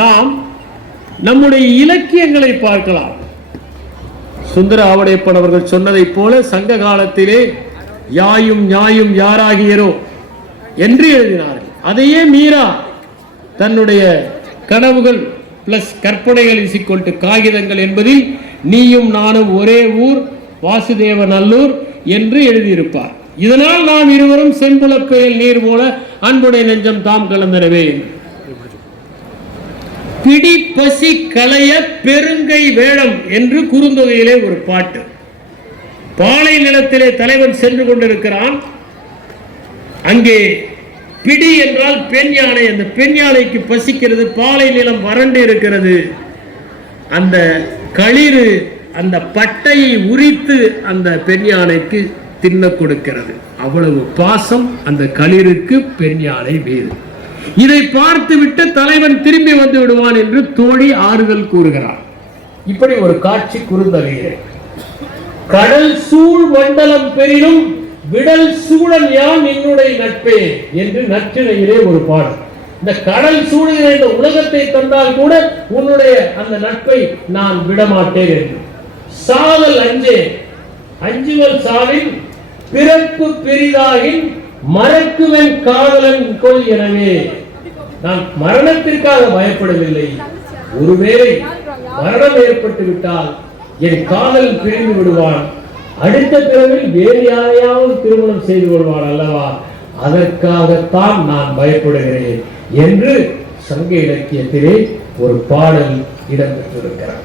நாம் நம்முடைய இலக்கியங்களை பார்க்கலாம். சுந்தர ஆவடையப்பன் அவர்கள் சொன்னதைப் போல சங்க காலத்திலே யாயும் ஞாயும் யாராகியரோ என்று எழுதினார்கள். அதையே மீரா தன்னுடைய கனவுகள் பிளஸ் கற்பனைகள் இசிக்கொண்டு காகிதங்கள் என்பதில் நீயும் நானும் ஒரே ஊர் வாசுதேவ நல்லூர் என்று எழுதியிருப்பார். இதனால் நாம் இருவரும் செம்புலப்பெயல் நீர் போல அன்புடைய நெஞ்சம் தாம் கலந்தனவே. பிடி பசி களைய பெருங்கை வேடம் என்று குறுந்தொகையிலே ஒரு பாட்டு. பாலை நிலத்திலே தலைவன் சென்று கொண்டிருக்கிறான். அங்கே பிடி என்றால் பெண் யானை. அந்த பெண் யானைக்கு பசிக்கிறது. பாலை நிலம் வறண்டு இருக்கிறது. அந்த களிறு அந்த பட்டையை உரித்து அந்த பெண் யானைக்கு தின்ன கொடுக்கிறது. அவ்வளவு பாசம் அந்த களிருக்கு பெண் யானை மீது. இதை பார்த்துவிட்டு தலைவன் திரும்பி வந்து விடுவான் என்று தோழி ஆறுதல் கூறுகிறார். இப்படி ஒரு காட்சி குறுந்தகையிலே. கடல் சூழ் மண்டலம் பெரினும் விடல் சூழல் யான் என்னுடைய நட்பே என்று நற்றினையிலே ஒரு பாடல். இந்த கடல் சூழல் இந்த உலகத்தை தந்தால் கூட உன்னுடைய அந்த நட்பை நான் விடமாட்டேன் என்று. சாதல் அஞ்சே. அஞ்சுவல் சாவின் பிறப்பு பெரிதாகின் மறக்குவன் காதலன் கொள் எனவே. நான் மரணத்திற்காக பயப்படவில்லை. ஒருவேளை மரணம் ஏற்பட்டு விட்டால் என் காதல் பிரிந்து விடுவான். அடுத்த பிறவில் வேறு யாரையாவது திருமணம் செய்து கொள்வான் அல்லவா? அதற்காகத்தான் நான் பயப்படுகிறேன் என்று சங்க இலக்கியத்திலே ஒரு பாடல் இடம்பெற்றிருக்கிறார்